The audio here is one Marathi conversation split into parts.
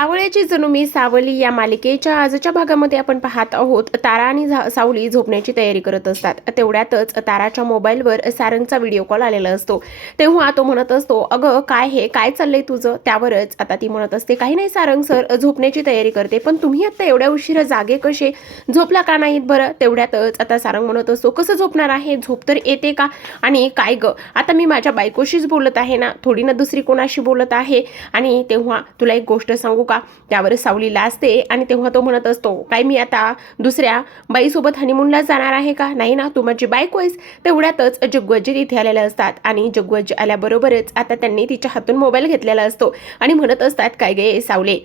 आवळ्याची जणू मी सावली या मालिकेच्या आजच्या भागामध्ये आपण पाहत आहोत. तारा आणि झा- सावली झोपण्याची तयारी करत असतात. तेवढ्यातच ताराच्या मोबाईलवर सारंगचा व्हिडिओ कॉल आलेला असतो. तेव्हा तो म्हणत असतो अगं काय हे? काय चाललंय तुझं? त्यावरच आता ती म्हणत असते काही नाही सारंग सर झोपण्याची तयारी करते पण तुम्ही आता एवढ्या उशिरा जागे कसे? झोपला का नाहीत बरं? तेवढ्यातच आता सारंग म्हणत असतो कसं झोपणार आहे? झोप तर येते का? आणि काय ग? आता मी माझ्या बायकोशीच बोलत आहे ना? थोडी ना दुसरी कोणाशी बोलत आहे? आणि तेव्हा तुला एक गोष्ट सांगू का? त्यावर सावली लाजते आणि तेव्हा तो म्हणत असतो काय मी आता दुसऱ्या बाईसोबत हनीमूनला जाणार आहे का? नाही ना तू माझी बायको आहेस. तेवढ्यातच जग्गूजी तिथे आलेले असतात आणि जग्गूजी आल्याबरोबरच आता त्यांनी तिच्या हातून मोबाईल घेतलेला असतो आणि म्हणत असतात काय गे सावले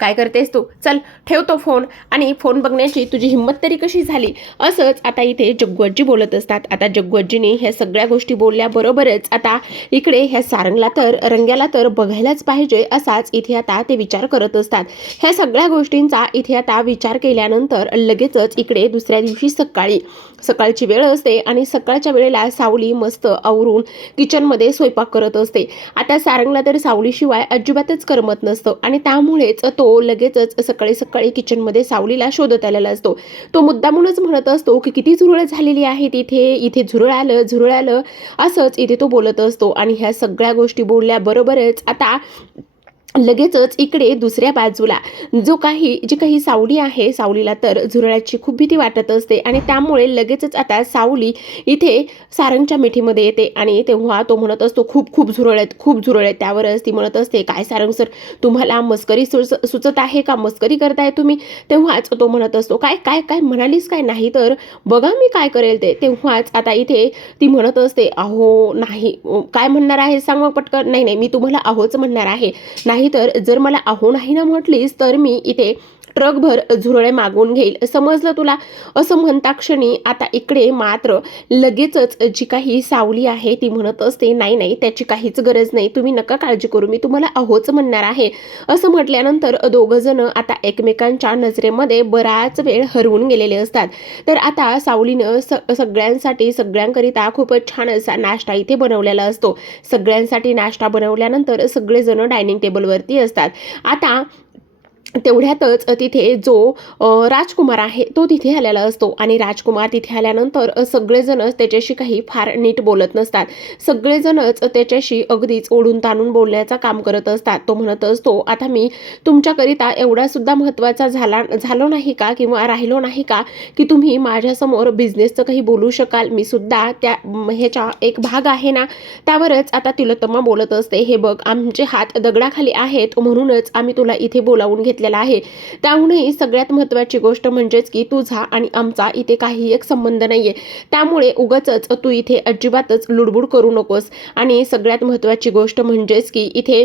काय करतेस तू? चल ठेवतो फोन आणि फोन बघण्याची तुझी हिंमत तरी कशी झाली? असंच आता इथे जग्गूजी बोलत असतात. आता जग्गूजीने ह्या सगळ्या गोष्टी बोलल्याबरोबरच आता इकडे ह्या सारंगला तर रंग्याला तर बघायलाच पाहिजे असाच इथे आता ते विचार करत असतात. ह्या सगळ्या गोष्टींचा इथे आता विचार केल्यानंतर लगेचच इकडे दुसऱ्या दिवशी सकाळी सकाळची वेळ असते आणि सकाळच्या वेळेला सावली मस्त आवरून किचनमध्ये स्वयंपाक करत असते. आता सारंगला तर सावलीशिवाय अजिबातच करमत नसतं आणि त्यामुळेच तो लगेचच सकाळी सकाळी किचनमध्ये सावलीला शोधत आलेला असतो. तो मुद्दामूनच म्हणत असतो की किती झुरळ झालेली आहे तिथे इथे झुरळ आलं झुरळ आलं असंच इथे तो बोलत असतो आणि ह्या सगळ्या गोष्टी बोलल्याबरोबरच आता लगेचच इकडे दुसऱ्या बाजूला. जो काही जी काही सावली आहे सावलीला तर झुरळाची खूप भीती वाटत असते आणि त्यामुळे लगेचच आता सावली इथे सारंगच्या मिठीमध्ये येते आणि तेव्हा तो म्हणत असतो खूप खूप झुरळ आहेत खूप झुरळ आहेत. त्यावरच ती म्हणत असते काय सारंग सर तुम्हाला मस्करी सुच सुचत आहे का? मस्करी करताय तुम्ही? तेव्हाच तो म्हणत असतो काय काय काय म्हणालीस काय? नाही तर बघा मी काय करेल ते. तेव्हाच आता इथे ती म्हणत असते अहो नाही काय म्हणणार आहे? सांग पटकन. नाही नाही मी तुम्हाला अहोच म्हणणार आहे. नाही तर जर मला अहो नाही ना म्हटलीस तर मी इथे ट्रकभर झुरळे मागून घेईल. समजलं तुला? असं म्हणता क्षणी आता इकडे मात्र लगेचच जी काही सावली आहे ती म्हणत असते नाही नाही त्याची काहीच गरज नाही. तुम्ही नका काळजी करू. मी तुम्हाला अहोच म्हणणार आहे. असं म्हटल्यानंतर दोघं जण आता एकमेकांच्या नजरेमध्ये बराच वेळ हरवून गेलेले असतात. तर आता सावलीनं स सगळ्यांसाठी सगळ्यांकरिता खूपच छान असा नाश्ता इथे बनवलेला असतो. सगळ्यांसाठी नाश्ता बनवल्यानंतर सगळेजण डायनिंग टेबलवरती असतात. आता तेवढ्यातच तिथे जो राजकुमार आहे तो तिथे आलेला असतो. आणि राजकुमार तिथे आल्यानंतर सगळेजणच त्याच्याशी काही फार नीट बोलत नसतात. सगळेजणच त्याच्याशी अगदीच ओढून ताणून बोलण्याचा काम करत असतात. तो म्हणत असतो आता मी तुमच्याकरिता एवढा सुद्धा महत्त्वाचा झाला झालो नाही का किंवा राहिलो नाही का की तुम्ही माझ्यासमोर बिझनेसचं काही बोलू शकाल? मी सुद्धा त्या ह्याच्या एक भाग आहे ना? त्यावरच आता तिलोत्तमा बोलत असते हे बघ आमचे हात दगडाखाली आहेत म्हणूनच आम्ही तुला इथे बोलावून घेतलेला आहे. त्याहूनही सगळ्यात महत्त्वाची गोष्ट म्हणजेच की तुझा आणि आमचा इथे काही एक संबंध नाहीये. त्यामुळे उगाचच तू इथे अजिबातच लुडबुड करू नकोस. आणि सगळ्यात महत्त्वाची गोष्ट म्हणजेच की इथे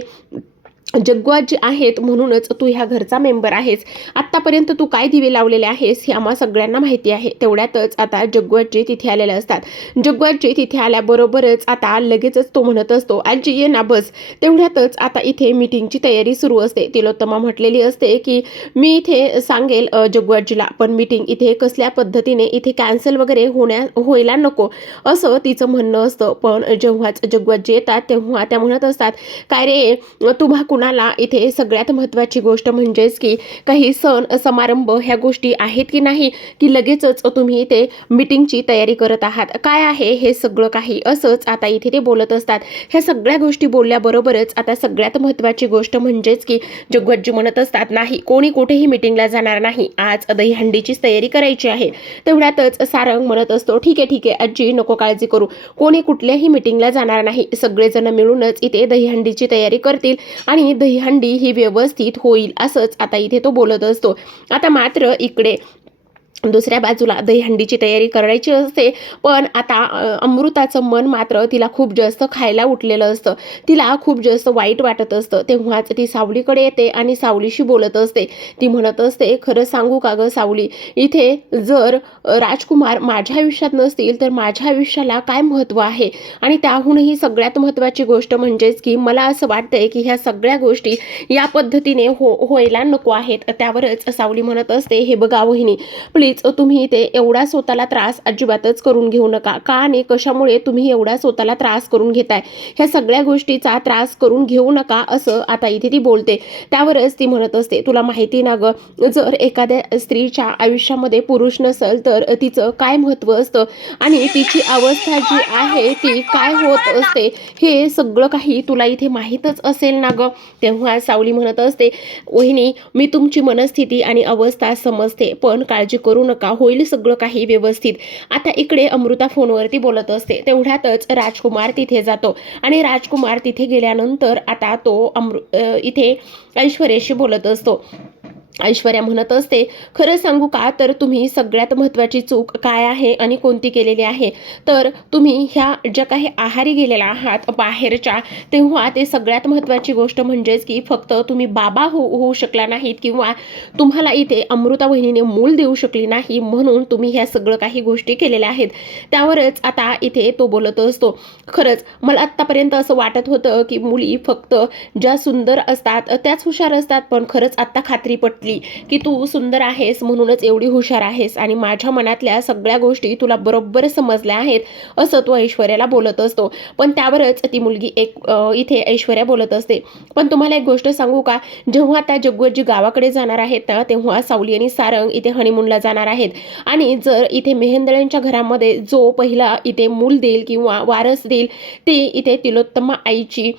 जग्गुआजी आहेत म्हणूनच तू ह्या घरचा मेंबर आहेस. आत्तापर्यंत तू काय दिवे लावलेले आहेस हे आम्हा सगळ्यांना माहिती आहे. तेवढ्यातच आता जग्गुआजी तिथे आलेले असतात. जग्गुआजी तिथे आल्याबरोबरच आता लगेचच तो म्हणत असतो आजी ये ना बस. तेवढ्यातच आता इथे मीटिंगची तयारी सुरू असते. तिलोत्तमा म्हटलेली असते की मी इथे सांगेल जग्गुआजीला पण मीटिंग इथे कसल्या पद्धतीने इथे कॅन्सल वगैरे होण्या व्हायला नको. असं तिचं म्हणणं असतं. पण जेव्हाच जग्गुआजी येतात तेव्हा त्या म्हणत असतात काय रे तुम्हा कुणाला इथे सगळ्यात महत्त्वाची गोष्ट म्हणजेच की काही सण समारंभ ह्या गोष्टी आहेत की नाही की लगेचच तुम्ही इथे मीटिंगची तयारी करत आहात. काय आहे हे सगळं काही असंच आता इथे ते बोलत असतात. ह्या सगळ्या गोष्टी बोलल्याबरोबरच आता सगळ्यात महत्त्वाची गोष्ट म्हणजेच की जग्गुआजी म्हणत असतात नाही कोणी कुठेही मीटिंगला जाणार नाही. आज दहीहंडीचीच तयारी करायची आहे. तेवढ्यातच सारंग म्हणत असतो ठीक आहे ठीक आहे आजी नको काळजी करू. कोणी कुठल्याही मीटिंगला जाणार नाही. सगळेजण मिळूनच इथे दहीहंडीची तयारी करतील आणि दहीहंडी ही व्यवस्थित होईल असंच आता इथे तो बोलत असतो. आता मात्र इकडे दुसऱ्या बाजूला दहीहंडीची तयारी करायची असते. पण आता अमृताचं मन मात्र तिला खूप जास्त खायला उठलेलं असतं. तिला खूप जास्त वाईट वाटत असतं. तेव्हाच ती सावलीकडे येते आणि सावलीशी बोलत असते. ती म्हणत असते खरं सांगू का गं सावली? इथे जर राजकुमार माझ्या आयुष्यात नसतील तर माझ्या आयुष्याला काय महत्त्व आहे? आणि त्याहूनही सगळ्यात महत्त्वाची गोष्ट म्हणजेच की मला असं वाटतंय की ह्या सगळ्या गोष्टी या पद्धतीने हो व्हायला नको आहेत. त्यावरच सावली म्हणत असते हे बघा वहिनी प्लीज प्लीज तुम्ही इथे एवढा स्वतःला त्रास अजिबातच करून घेऊ नका. का आणि कशामुळे तुम्ही एवढा स्वतःला त्रास करून घेताय? ह्या सगळ्या गोष्टीचा त्रास करून घेऊ नका असं आता इथे ती बोलते. त्यावरच ती म्हणत असते तुला माहिती ना ग जर एखाद्या स्त्रीच्या आयुष्यामध्ये पुरुष नसेल तर तिचं काय महत्त्व असतं? आणि तिची अवस्था जी आहे ती काय होत असते? हे सगळं काही तुला इथे माहीतच असेल ना ग? तेव्हा सावली म्हणत असते वहिनी मी तुमची मनस्थिती आणि अवस्था समजते पण काळजी करू नका. होईल सगळं काही व्यवस्थित. आता इकडे अमृता फोनवरती बोलत असते. तेवढ्यातच राजकुमार तिथे जातो. आणि राजकुमार तिथे गेल्यानंतर आता तो अमृ इथे ऐश्वर्याशी बोलत असतो. ऐश्वर्या म्हणत असते खरं सांगू का? तर तुम्ही सगळ्यात महत्त्वाची चूक काय आहे आणि कोणती केलेली आहे? तर तुम्ही ह्या ज्या काही आहारी गेलेल्या आहात बाहेरच्या तेव्हा ते सगळ्यात महत्त्वाची गोष्ट म्हणजेच की फक्त तुम्ही बाबा हो होऊ शकला नाहीत किंवा तुम्हाला इथे अमृता बहिणीने मूल देऊ शकली नाही म्हणून तुम्ही ह्या सगळं काही गोष्टी केलेल्या आहेत. त्यावरच आता इथे तो बोलत असतो खरंच मला आत्तापर्यंत असं वाटत होतं की मुली फक्त ज्या सुंदर असतात त्याच हुशार असतात पण खरंच आत्ता खात्री पटली की तू सुंदर आहेस म्हणूनच एवढी हुशार आहेस आणि माझ्या मनातल्या सगळ्या गोष्टी तुला बरोबर समजल्या आहेत असं तो ऐश्वर्याला बोलत असतो. पण त्यावरच ती मुलगी एक इथे ऐश्वर्या बोलत असते. पण तुम्हाला एक गोष्ट सांगू का? जेव्हा त्या जग्गूजी गावाकडे जाणार आहेत ना तेव्हा सावली आणि सारंग इथे हनीमूनला जाणार आहेत. आणि जर इथे मेहेंदळ्यांच्या घरामध्ये जो पहिला इथे मूल देईल किंवा वारस देईल ते इथे तिलोत्तमा आईची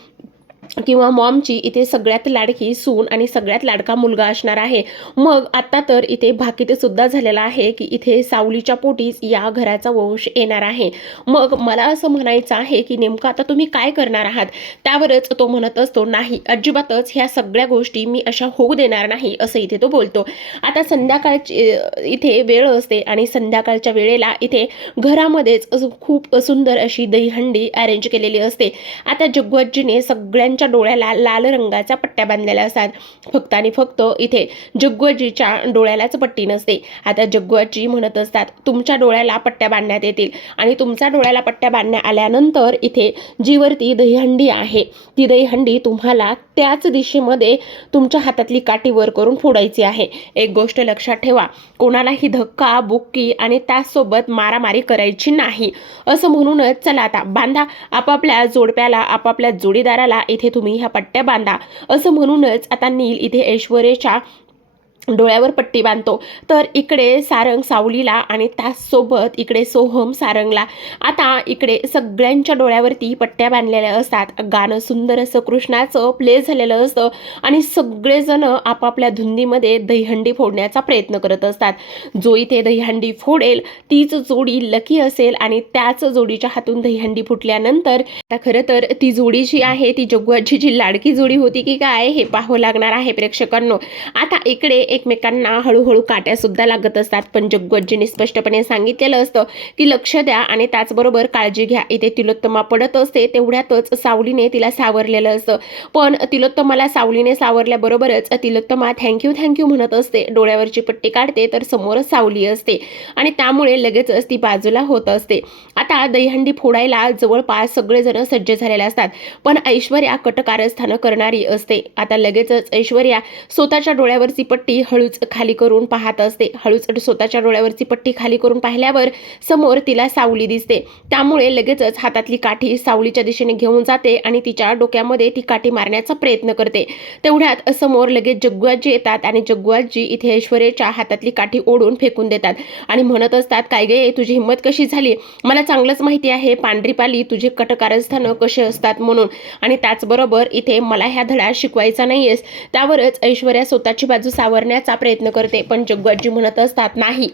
किंवा मॉमची इथे सगळ्यात लाडकी सून आणि सगळ्यात लाडका मुलगा असणार आहे. मग आता तर इथे भाकीते सुद्धा झालेला आहे की इथे सावलीच्या पोटीच या घराचा वंश येणार आहे. मग मला असं म्हणायचं आहे की नेमकं आता तुम्ही काय करणार आहात? त्यावरच तो म्हणत असतो नाही अजिबातच ह्या सगळ्या गोष्टी मी अशा होऊ देणार नाही असं इथे तो बोलतो. आता संध्याकाळची इथे वेळ असते आणि संध्याकाळच्या वेळेला इथे घरामध्येच असं खूप सुंदर अशी दहीहंडी अरेंज केलेली असते. आता जग्गूआजीने सगळ्यांच्या डोळ्याला लाल रंगाच्या पट्ट्या बांधलेल्या असतात. फक्त आणि फक्त इथे जग्गूजीच्या डोळ्यालाच पट्टी नसते. आता जग्गूआजी म्हणत असतात तुमच्या डोळ्याला पट्ट्या बांधण्यात येतील. आणि तुमच्या डोळ्याला पट्ट्या बांधण्यात आल्यानंतर इथे जीवरती दहीहंडी आहे. ती दहीहंडी तुम्हाला त्याच दिशेमध्ये तुमच्या हातातली काठी वर करून फोडायची आहे. एक गोष्ट लक्षात ठेवा कोणालाही धक्का बुक्की आणि त्याचसोबत मारामारी करायची नाही. असं म्हणूनच चला आता बांधा. आपापल्या जोडप्याला आपापल्या जोडीदाराला इथे तुम्ही ह्या पट्ट्या बांधा. असं म्हणूनच आता नील इथे ऐश्वर्याच्या डोळ्यावर पट्टी बांधतो. तर इकडे सारंग सावलीला आणि त्याचसोबत इकडे सोहम सारंगला. आता इकडे सगळ्यांच्या डोळ्यावरती पट्ट्या बांधलेल्या असतात. गाणं सुंदर असं कृष्णाचं प्ले झालेलं असतं आणि सगळेजण आपापल्या धुंदीमध्ये दहीहंडी फोडण्याचा प्रयत्न करत असतात. जो इथे दहीहंडी फोडेल तीच जोडी लकी असेल आणि त्याच जोडीच्या हातून दहीहंडी फुटल्यानंतर आता खरं तर ती जोडी जी आहे ती जग्गूआजीची लाडकी जोडी होती की काय हे पाहावं लागणार आहे प्रेक्षकांनो. आता इकडे एकमेकांना हळूहळू काट्यासुद्धा लागत असतात. पण जग्गूआजीने स्पष्टपणे सांगितलेलं असतं की लक्ष द्या आणि त्याचबरोबर काळजी घ्या. इथे तिलोत्तमा पडत असते तेवढ्यातच सावलीने तिला सावरलेलं असतं. पण तिलोत्तमाला सावलीने सावरल्याबरोबरच Tilottama thank you thank you म्हणत असते. डोळ्यावरची पट्टी काढते तर समोरच सावली असते. आणि त्यामुळे लगेचच ती बाजूला होत असते. आता दहीहंडी फोडायला जवळपास सगळेजण सज्ज झालेले असतात. पण ऐश्वर्या कटकारस्थानं करणारी असते. आता लगेचच ऐश्वर्या स्वतःच्या डोळ्यावरची पट्टी हळूच खाली करून पाहत असते. हळूच स्वतःच्या डोळ्यावरची पट्टी खाली करून पाहिल्यावर समोर तिला सावली दिसते. त्यामुळे लगेचच हातातली काठी सावलीच्या दिशेने घेऊन जाते आणि तिच्या डोक्यामध्ये ती काठी मारण्याचा प्रयत्न करते. तेवढ्यात समोर लगेच जग्गुआजी येतात आणि जग्गुआजी इथे ऐश्वर्याच्या हातातली काठी ओढून फेकून देतात आणि म्हणत असतात काय गे तुझी हिंमत कशी झाली? मला चांगलंच माहिती आहे पांढरीपाली तुझे कटकारस्थानं कसे असतात म्हणून. आणि त्याचबरोबर इथे मला ह्या धडा शिकवायचा नाहीयेस. त्यावरच ऐश्वर्या स्वतःची बाजू सावरणे करण्याचा प्रयत्न करते. पण जग्गूआजी म्हणत असतात नाही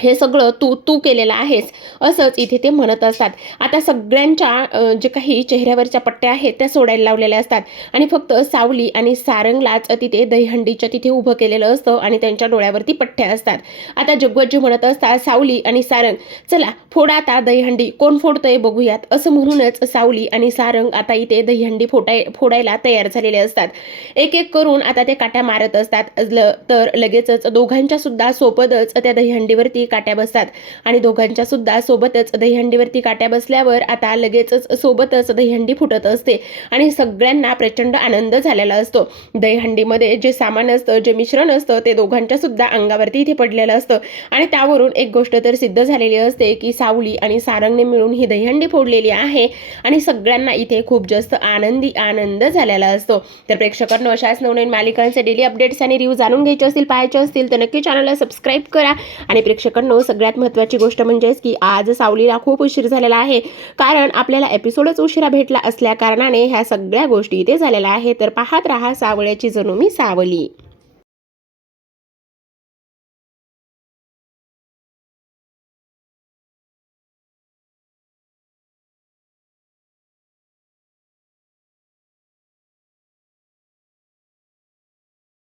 हे सगळं तू तू केलेलं आहेस असंच इथे ते म्हणत असतात. आता सगळ्यांच्या जे काही चेहऱ्यावरच्या पट्ट्या आहेत त्या सोडायला लावलेल्या असतात. आणि फक्त सावली आणि सारंगलाच तिथे दहीहंडीच्या तिथे उभं केलेलं असतं आणि त्यांच्या डोळ्यावरती पट्ट्या असतात. आता जग्गूजी म्हणत असतात सावली आणि सारंग चला फोडा आता दहीहंडी कोण फोडतंय बघूयात. असं म्हणूनच सावली आणि सारंग आता इथे दहीहंडी फोटाय फोडायला तयार झालेले असतात. एक एक करून आता ते काट्या मारत असतात. तर लगेचच दोघांच्या सुद्धा सोबतच त्या दहीहंडीवर दहीहंडीवरती काट्या बसतात. आणि दोघांच्या सुद्धा सोबतच दहीहंडीवरती काट्या बसल्यावर आता लगेचच सोबतच दहीहंडी फुटत असते. आणि सगळ्यांना प्रचंड आनंद झालेला असतो. दहीहंडीमध्ये जे सामान असतं जे मिश्रण असतं ते दोघांच्या सुद्धा अंगावरती इथे पडलेलं असतं. आणि त्यावरून एक गोष्ट तर सिद्ध झालेली असते की सावली आणि सारंगने मिळून ही दहीहंडी फोडलेली आहे. आणि सगळ्यांना इथे खूप जास्त आनंदी आनंद झालेला असतो. तर प्रेक्षकांनो अशाच नवनवीन मालिकांचे डेली अपडेट्स आणि रिव्ह्यू जाणून घ्यायचे असतील पाहायचे असतील तर नक्की चॅनलला सबस्क्राईब करा. आणि प्रेक्षक प्रेक्षकांनो सगळ्यात महत्त्वाची गोष्ट म्हणजेच की आज सावलीला खूप उशीर झालेला आहे. कारण आपल्याला एपिसोडच उशिरा भेटला असल्या कारणाने ह्या सगळ्या गोष्टी इथे झालेल्या आहे तर पाहत राहा सावळ्याची जणू मी सावली.